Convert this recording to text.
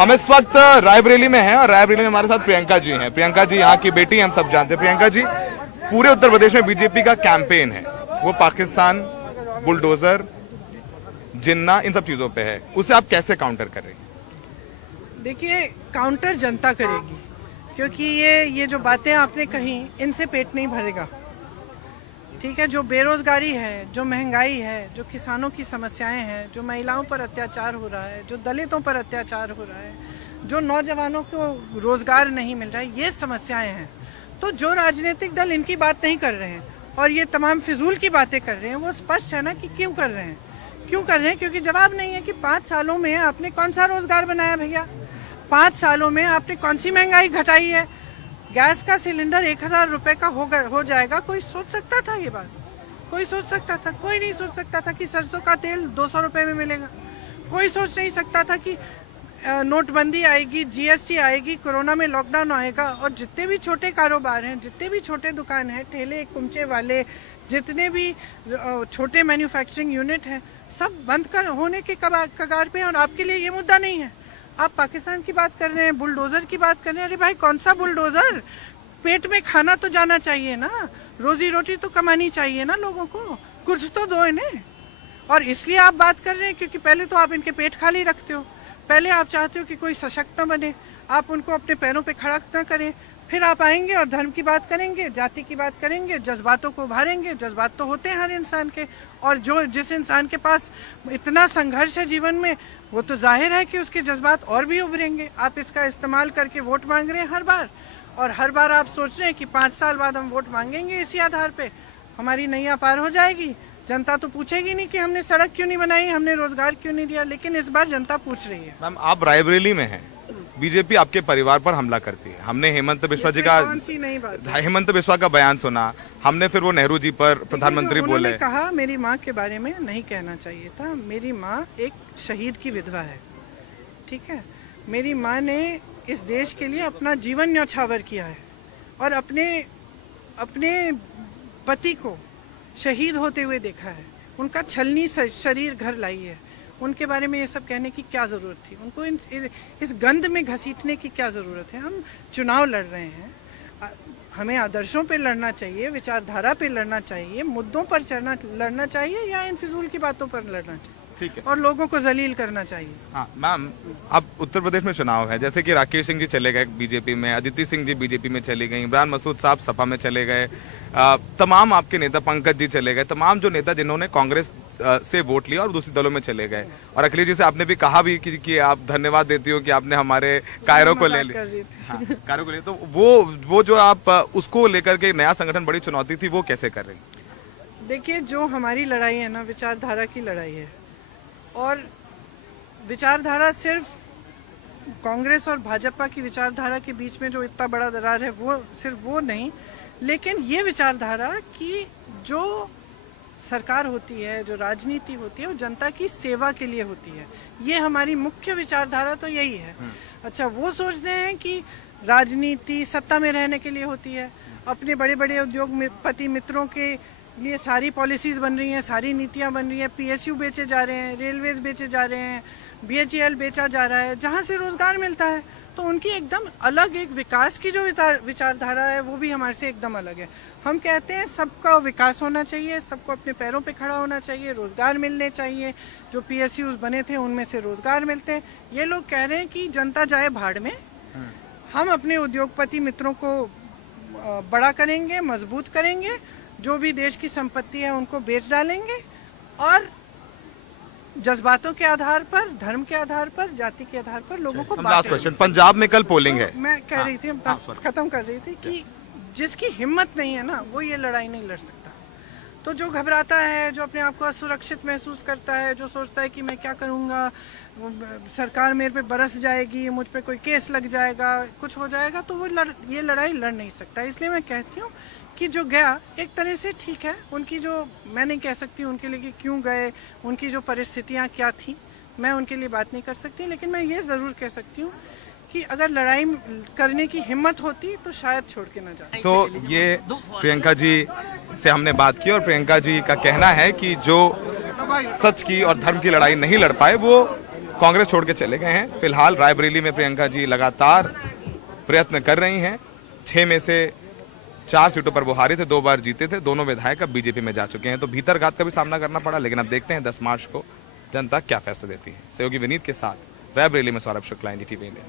हम इस वक्त रायबरेली में हैं और रायबरेली में हमारे साथ प्रियंका जी हैं। प्रियंका जी यहाँ की बेटी हैं, हम सब जानते हैं। प्रियंका जी, पूरे उत्तर प्रदेश में बीजेपी का कैंपेन है, वो पाकिस्तान, बुलडोजर, जिन्ना, इन सब चीजों पे है, उसे आप कैसे काउंटर कर रही हैं? देखिए, काउंटर जनता करेगी, क्योंकि ये जो बातें आपने कही, इनसे पेट नहीं भरेगा। ठीक है, जो बेरोजगारी है, जो महंगाई है, जो किसानों की समस्याएं हैं, जो महिलाओं पर अत्याचार हो रहा है, जो दलितों पर अत्याचार हो रहा है, जो नौजवानों को रोजगार नहीं मिल रहा है, ये समस्याएं हैं। तो जो राजनीतिक दल इनकी बात नहीं कर रहे हैं और ये तमाम फिजूल की बातें कर रहे हैं, वो स्पष्ट है ना कि क्यों कर रहे हैं। क्यों कर रहे हैं? क्योंकि जवाब नहीं है कि 5 सालों में आपने कौन सा रोजगार बनाया भैया? 5 सालों में आपने कौन सी महंगाई घटाई है? गैस का सिलेंडर 1000 रुपए का हो जाएगा। कोई सोच सकता था ये बात? कोई सोच सकता था? कोई नहीं सोच सकता था कि सरसों का तेल 200 रुपए में मिलेगा। कोई सोच नहीं सकता था कि नोटबंदी आएगी, जीएसटी आएगी, कोरोना में लॉकडाउन आएगा और जितने भी छोटे कारोबार हैं, जितने भी छोटे दुकान हैं, ठेले कुमचे वाले, जितने भी छोटे मैन्युफैक्चरिंग यूनिट हैं, सब बंद कर होने के कगार पे हैं। और आपके लिए ये मुद्दा नहीं है। आप पाकिस्तान की बात कर रहे हैं, बुलडोजर की बात कर रहे हैं। अरे भाई, कौन सा बुलडोजर? पेट में खाना तो जाना चाहिए ना, रोजी रोटी तो कमानी चाहिए ना लोगों को, कुछ तो दो इन्हें। और इसलिए आप बात कर रहे हैं क्योंकि पहले तो आप इनके पेट खाली रखते हो, पहले आप चाहते हो कि कोई सशक्त न बने, आप उनको अपने पैरों पे खड़ा न करें, फिर आप आएंगे और धर्म की बात करेंगे, जाति की बात करेंगे, जज्बातों को उभारेंगे। जज्बात तो होते हैं हर इंसान के, और जिस इंसान के पास इतना संघर्ष है जीवन में, वो तो जाहिर है कि उसके जज्बात और भी उभरेंगे। आप इसका इस्तेमाल करके वोट मांग रहे हैं हर बार, और हर बार आप सोच रहे हैं कि 5 साल बाद हम वोट मांगेंगे, इसी आधार पे हमारी नैया पार हो जाएगी। जनता तो पूछेगी नहीं कि हमने सड़क क्यों नहीं बनाई, हमने रोजगार क्यों नहीं दिया, लेकिन इस बार जनता पूछ रही है। मैम, आप रायबरेली में हैं, बीजेपी आपके परिवार पर हमला करती है। हमने हेमंत बिस्वा जी का, हेमंत बिस्वा का बयान सुना, हमने फिर वो नेहरू जी पर प्रधानमंत्री बोले, कहा मेरी माँ के बारे में नहीं कहना चाहिए था। मेरी माँ एक शहीद की विधवा है, ठीक है। मेरी माँ ने इस देश के लिए अपना जीवन न्यौछावर किया है और अपने पति को शहीद होते हुए देखा है। उनका छलनी शरीर घर लाई है। उनके बारे में ये सब कहने की क्या जरूरत थी? उनको इस गंद में घसीटने की क्या जरूरत है? हम चुनाव लड़ रहे हैं, हमें आदर्शों पे लड़ना चाहिए, विचारधारा पे लड़ना चाहिए, मुद्दों पर लड़ना चाहिए, या इन फिजूल की बातों पर लड़ना चाहिए? ठीक है। और लोगों को जलील करना चाहिए। हाँ मैम, अब उत्तर प्रदेश में चुनाव है, जैसे कि राकेश सिंह जी चले गए बीजेपी में, अदिति सिंह जी बीजेपी में चली गई, इमरान मसूद साहब सपा में चले गए, तमाम आपके नेता पंकज जी चले गए, तमाम जो नेता जिन्होंने कांग्रेस से वोट लिया और दूसरी दलों में चले गए। और अखिलेश जी से आपने भी कहा भी कि आप धन्यवाद देती हो कि आपने हमारे कायरों को ले लिया। हाँ, कायरों को ले, तो वो जो आप उसको लेकर के नया संगठन, बड़ी चुनौती थी, वो कैसे कर रही? देखिए, जो हमारी लड़ाई है ना, विचारधारा की लड़ाई है, और विचारधारा सिर्फ कांग्रेस और भाजपा की विचारधारा के बीच में जो इतना बड़ा दरार है, वो सिर्फ वो नहीं, लेकिन ये विचारधारा कि जो सरकार होती है, जो राजनीति होती है, वो जनता की सेवा के लिए होती है। ये हमारी मुख्य विचारधारा तो यही है। अच्छा, वो सोचते हैं कि राजनीति सत्ता में रहने के लिए होती है, अपने बड़े बड़े उद्योगपति मित्रों के लिए सारी पॉलिसीज बन रही हैं, सारी नीतियां बन रही हैं, पीएसयू बेचे जा रहे हैं, रेलवेज बेचे जा रहे हैं, बीएचईएल बेचा जा रहा है, जहां से रोजगार मिलता है। तो उनकी एकदम अलग एक विकास की जो विचारधारा है, वो भी हमारे से एकदम अलग है। हम कहते हैं सबका विकास होना चाहिए, सबको अपने पैरों पे खड़ा होना चाहिए, रोजगार मिलने चाहिए। जो पीएसयूज बने थे उनमें से रोजगार मिलते हैं। ये लोग कह रहे हैं कि जनता जाए भाड़ में, हम अपने उद्योगपति मित्रों को बड़ा करेंगे, मजबूत करेंगे, जो भी देश की संपत्ति है उनको बेच डालेंगे, और जज्बातों के आधार पर, धर्म के आधार पर, जाति के आधार पर लोगों को लास्ट क्वेश्चन, पंजाब में कल पोलिंग है, मैं कह रही थी, खत्म कर रही थी कि जिसकी हिम्मत नहीं है ना, वो ये लड़ाई नहीं लड़ सकता। तो जो घबराता है, जो अपने आप को असुरक्षित महसूस करता है, जो सोचता है कि मैं क्या करूंगा, सरकार मेरे पे बरस जाएगी, मुझ पे कोई केस लग जाएगा, कुछ हो जाएगा, तो वो ये लड़ाई लड़ नहीं सकता। इसलिए मैं कहती हूँ कि जो गया एक तरह से ठीक है। उनकी जो, मैं नहीं कह सकती उनके लिए कि क्यों गए, उनकी जो परिस्थितियां क्या थी, मैं उनके लिए बात नहीं कर सकती, लेकिन मैं ये जरूर कह सकती हूँ कि अगर लड़ाई करने की हिम्मत होती तो शायद छोड़ के न जाए। तो ये प्रियंका जी से हमने बात की, और प्रियंका जी का कहना है कि जो सच की और धर्म की लड़ाई नहीं लड़ पाए, वो कांग्रेस छोड़ के चले गए हैं। फिलहाल रायबरेली में प्रियंका जी लगातार प्रयत्न कर रही हैं। 6 में से 4 सीटों पर वो हारे थे, 2 बार जीते थे। दोनों विधायक अब बीजेपी में जा चुके हैं, तो भीतरघात का भी सामना करना पड़ा। लेकिन अब देखते हैं 10 मार्च को जनता क्या फैसला देती है। सहयोगी विनीत के साथ रायबरेली में सौरभ शुक्ला, NDTV इंडिया।